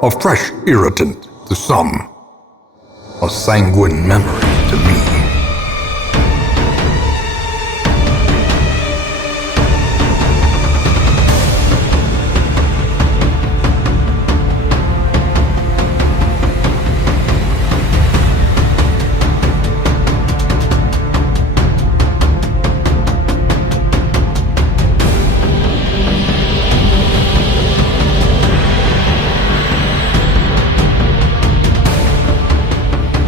A fresh irritant to some. A sanguine memory to me.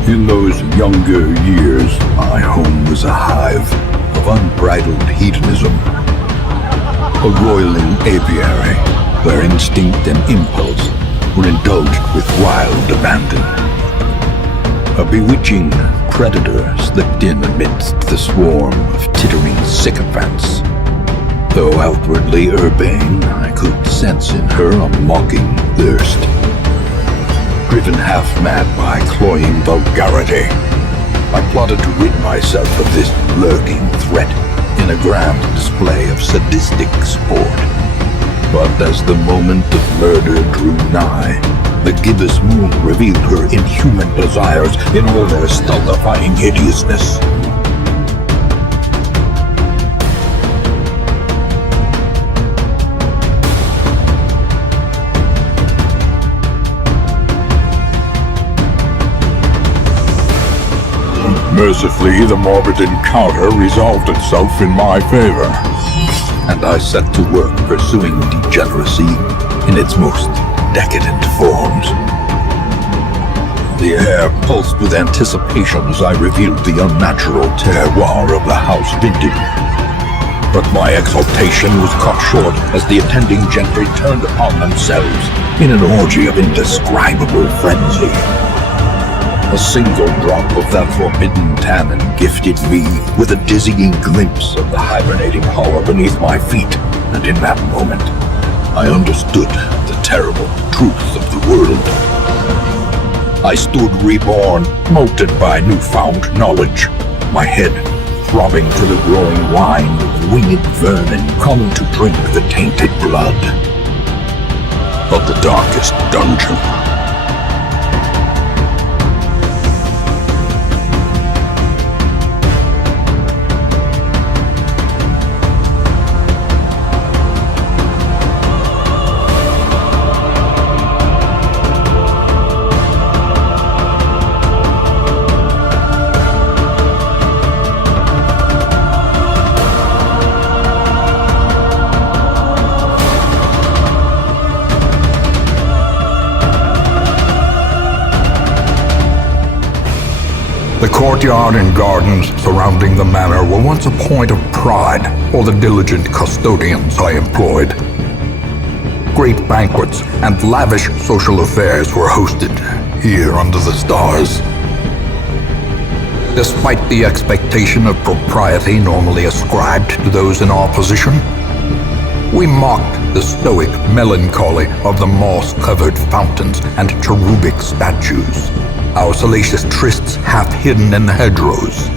In those younger years, my home was a hive of unbridled hedonism. A roiling apiary where instinct and impulse were indulged with wild abandon. A bewitching predator slipped in amidst the swarm of tittering sycophants. Though outwardly urbane, I could sense in her a mocking thirst. Driven half-mad by cloying vulgarity, I plotted to rid myself of this lurking threat in a grand display of sadistic sport. But as the moment of murder drew nigh, the gibbous moon revealed her inhuman desires in all their stultifying hideousness. Mercifully, the morbid encounter resolved itself in my favor, and I set to work pursuing degeneracy in its most decadent forms. The air pulsed with anticipation as I revealed the unnatural terroir of the house vintage. But my exultation was cut short as the attending gentry turned upon themselves in an orgy of indescribable frenzy. A single drop of that forbidden tannin gifted me with a dizzying glimpse of the hibernating horror beneath my feet, and in that moment, I understood the terrible truth of the world. I stood reborn, molted by newfound knowledge, my head throbbing to the growing wine of winged vermin come to drink the tainted blood of the darkest dungeon. The courtyard and gardens surrounding the manor were once a point of pride for the diligent custodians I employed. Great banquets and lavish social affairs were hosted here under the stars. Despite the expectation of propriety normally ascribed to those in our position, we mocked the stoic melancholy of the moss-covered fountains and cherubic statues, our salacious trysts half hidden in the hedgerows,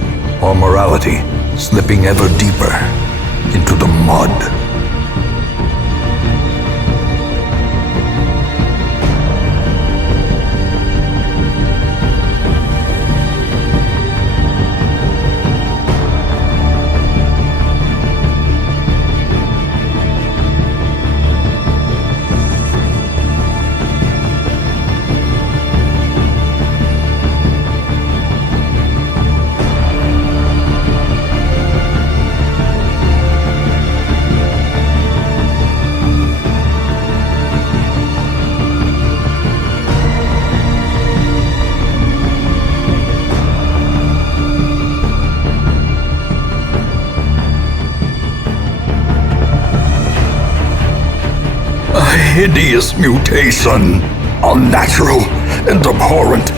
our morality slipping ever deeper into the mud. Hideous mutation, unnatural and abhorrent.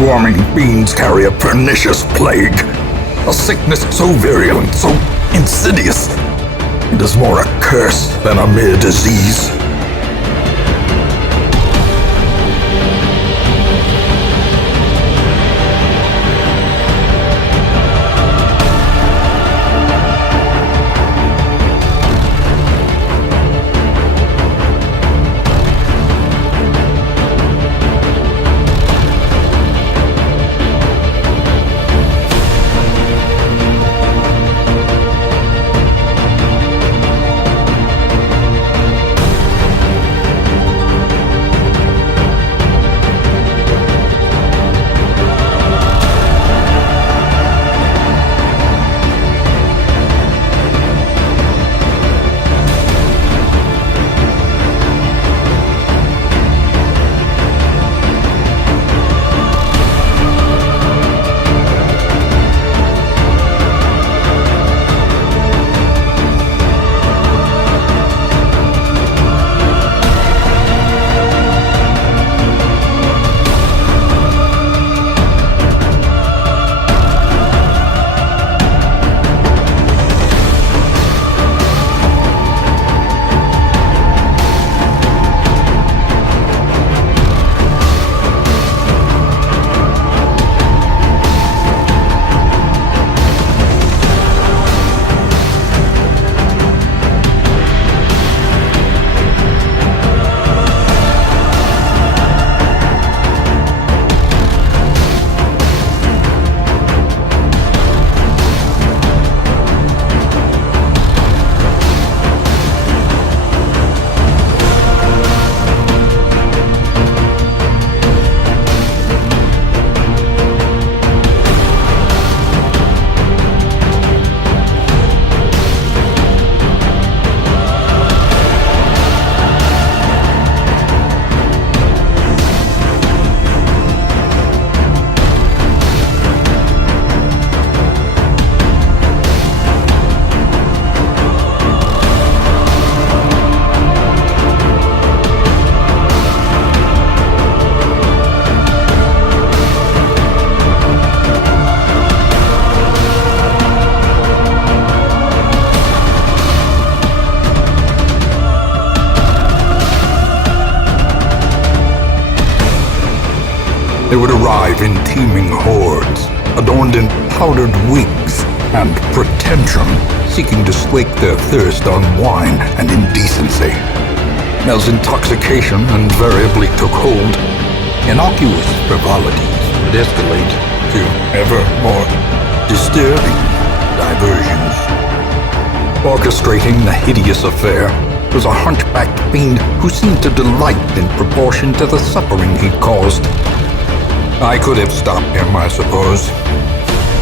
swarming fiends carry a pernicious plague. A sickness so virulent, so insidious. It is more a curse than a mere disease. They would arrive in teeming hordes, adorned in powdered wigs and pretension, seeking to slake their thirst on wine and indecency. As intoxication invariably took hold, innocuous frivolities would escalate to ever more disturbing diversions. Orchestrating the hideous affair was a hunchbacked fiend who seemed to delight in proportion to the suffering he'd caused. I could have stopped him, I suppose,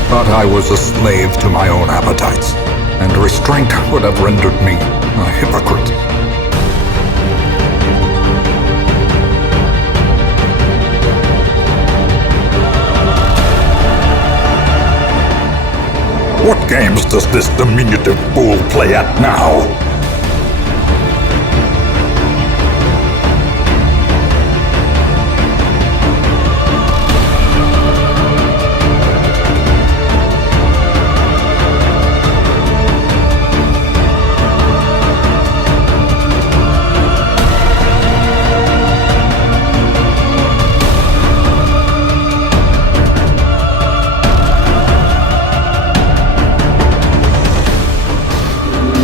but I was a slave to my own appetites, and restraint would have rendered me a hypocrite. What games does this diminutive fool play at now?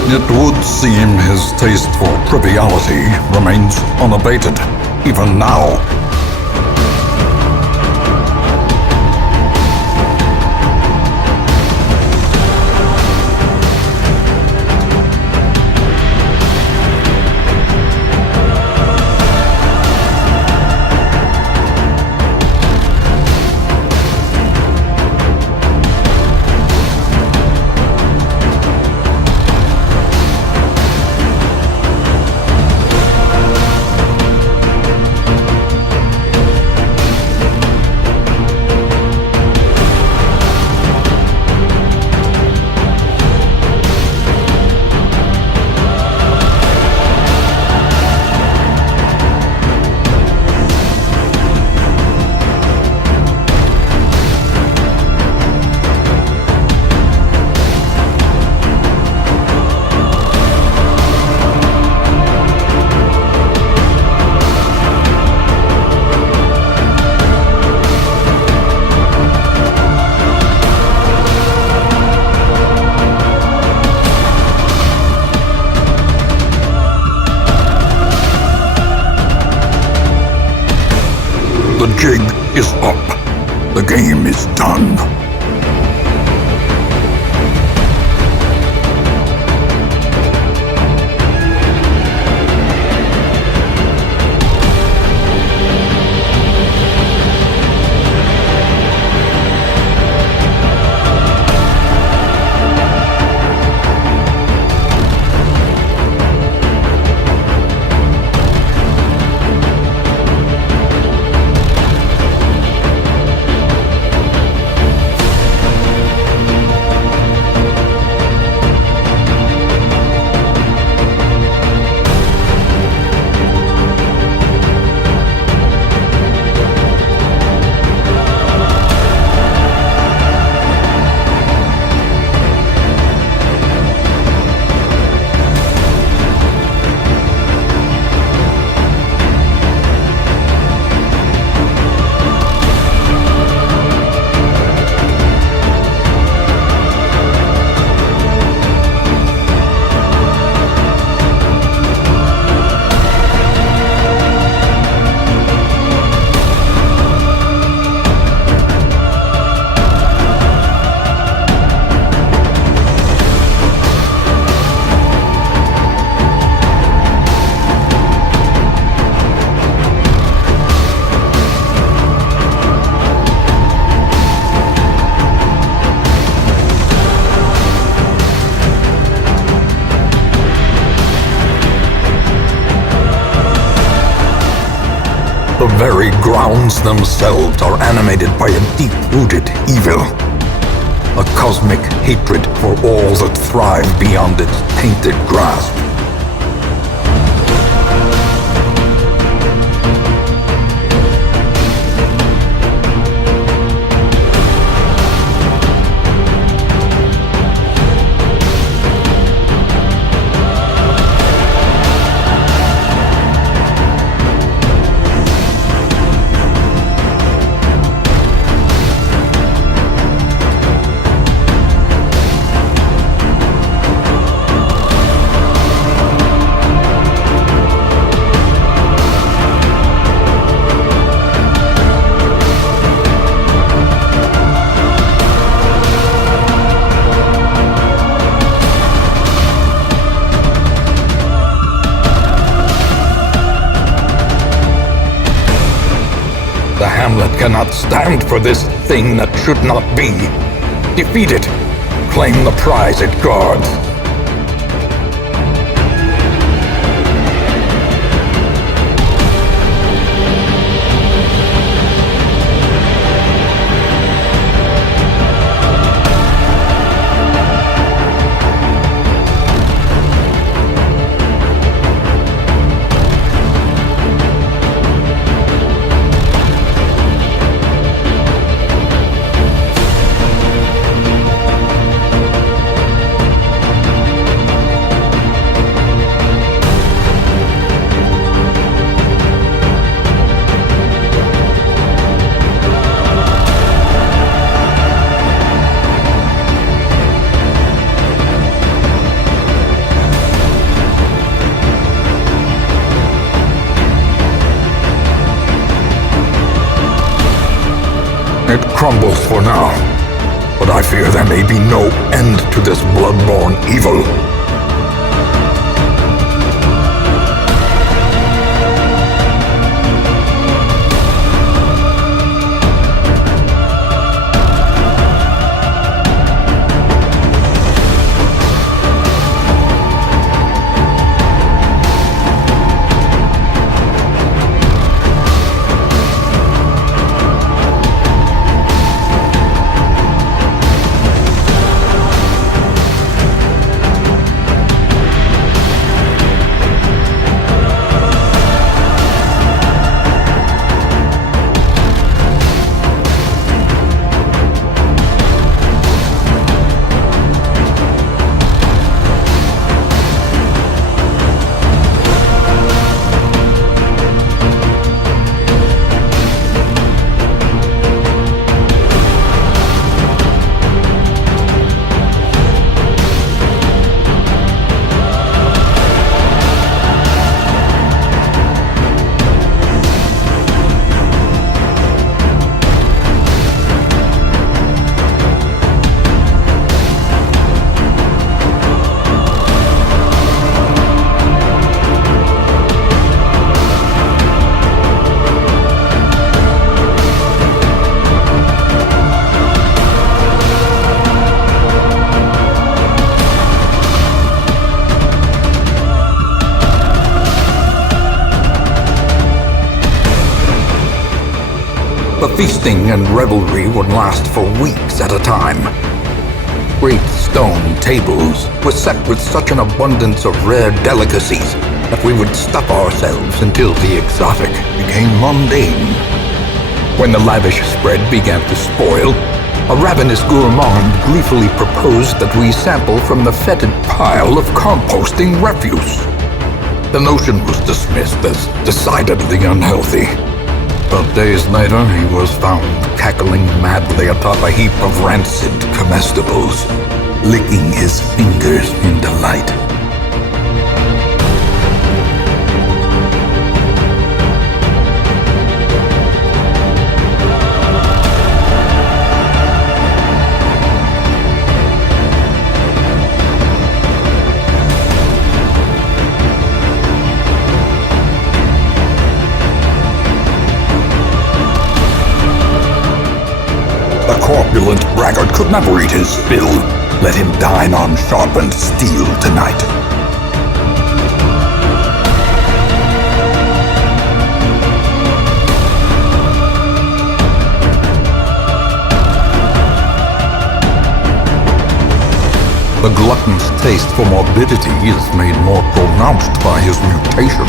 It would seem his taste for triviality remains unabated, even now. jig is up. The game is done. The very grounds themselves are animated by a deep-rooted evil. A cosmic hatred for all that thrive beyond its tainted grasp. The hamlet cannot stand for this thing that should not be. Defeat it. Claim the prize it guards. It crumbles for now, but I fear there may be no end to this bloodborne evil. feasting and revelry would last for weeks at a time. Great stone tables were set with such an abundance of rare delicacies that we would stuff ourselves until the exotic became mundane. When the lavish spread began to spoil, a ravenous gourmand gleefully proposed that we sample from the fetid pile of composting refuse. The notion was dismissed as decidedly unhealthy. But days later, he was found cackling madly atop a heap of rancid comestibles, licking his fingers in delight. The corpulent braggart could never eat his fill. Let him dine on sharpened steel tonight. The glutton's taste for morbidity is made more pronounced by his mutation.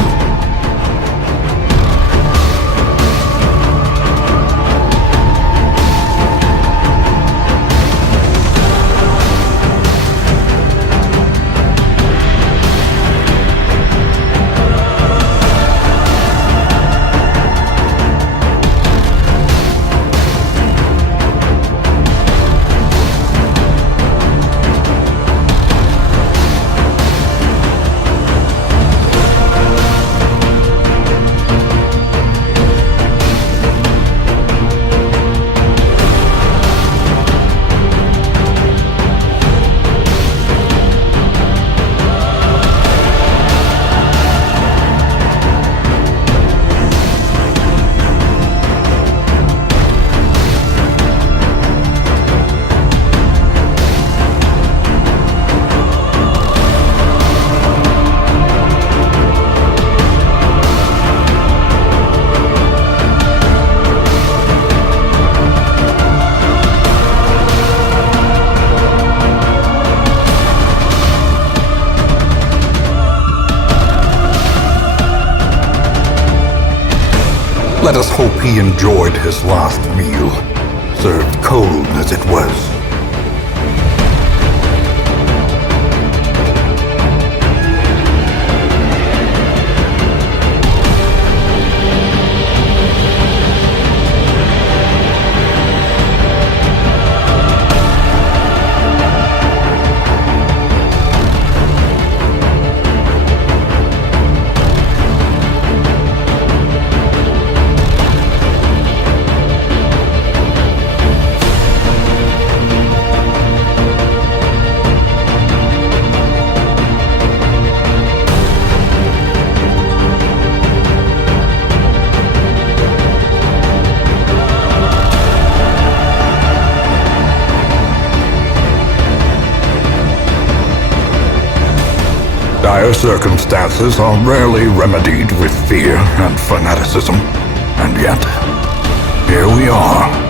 Let us hope he enjoyed his last meal, served cold as it was. Dire circumstances are rarely remedied with fear and fanaticism, and yet, here we are.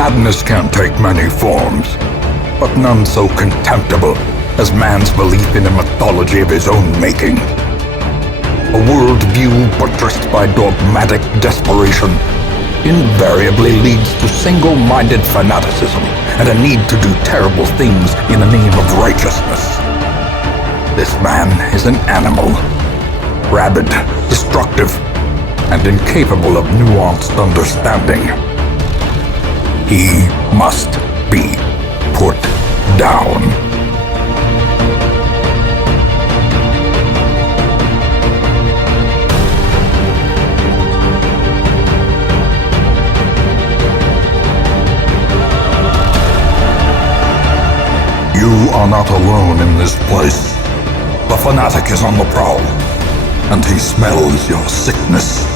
Madness can take many forms, but none so contemptible as man's belief in a mythology of his own making. A worldview buttressed by dogmatic desperation invariably leads to single-minded fanaticism and a need to do terrible things in the name of righteousness. This man is an animal, rabid, destructive, and incapable of nuanced understanding. He must be put down. You are not alone in this place. The fanatic is on the prowl, and he smells your sickness.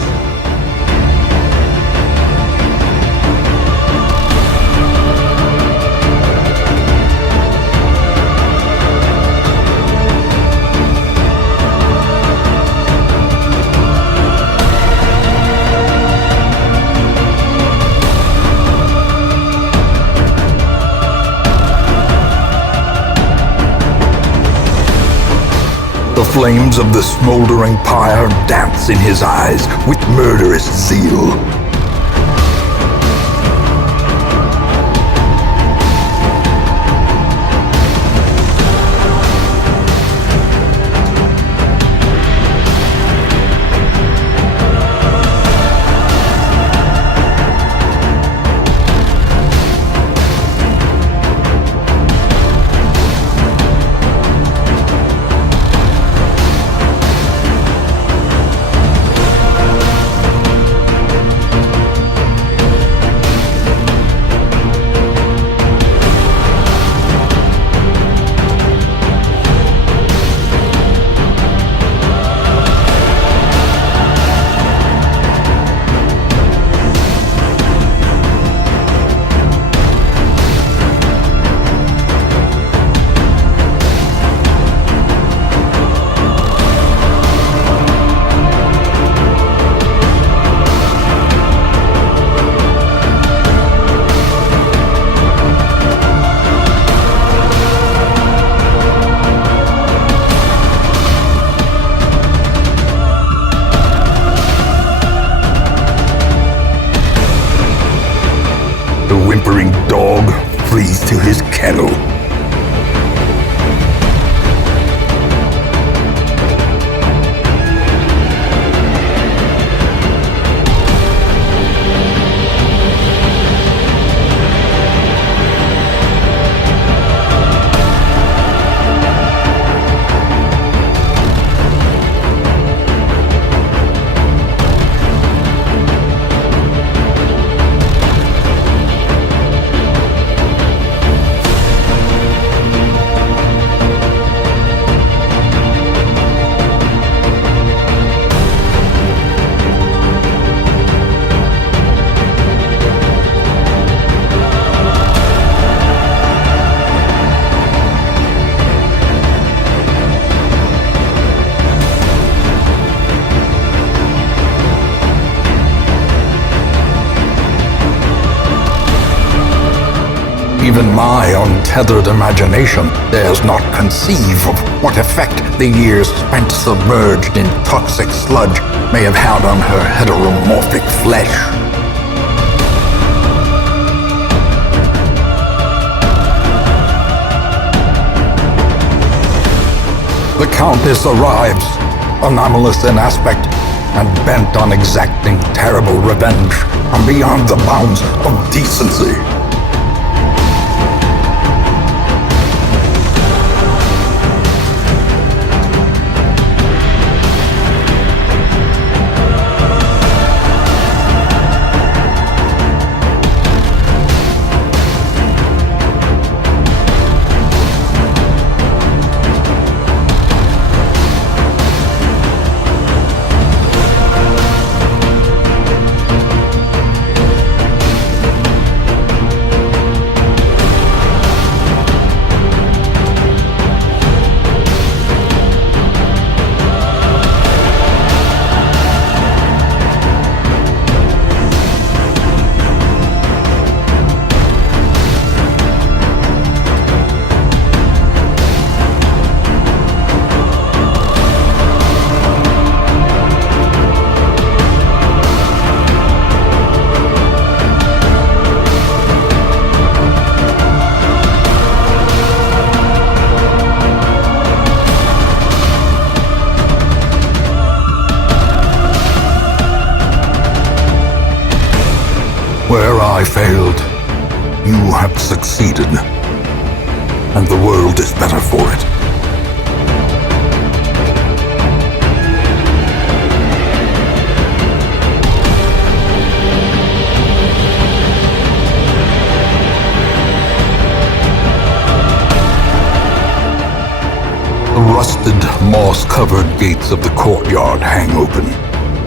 The flames of the smoldering pyre dance in his eyes with murderous zeal. The whimpering dog flees to his kennel. Even my untethered imagination dares not conceive of what effect the years spent submerged in toxic sludge may have had on her heteromorphic flesh. The Countess arrives, anomalous in aspect, and bent on exacting terrible revenge from beyond the bounds of decency. Where I failed, you have succeeded. And the world is better for it. The rusted, moss-covered gates of the courtyard hang open,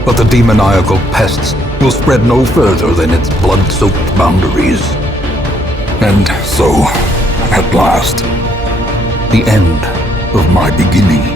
but the demoniacal pests will spread no further than its blood-soaked boundaries. And so, at last, the end of my beginning.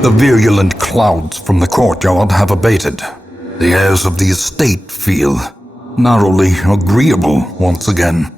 The virulent clouds from the courtyard have abated. The airs of the estate feel narrowly agreeable once again.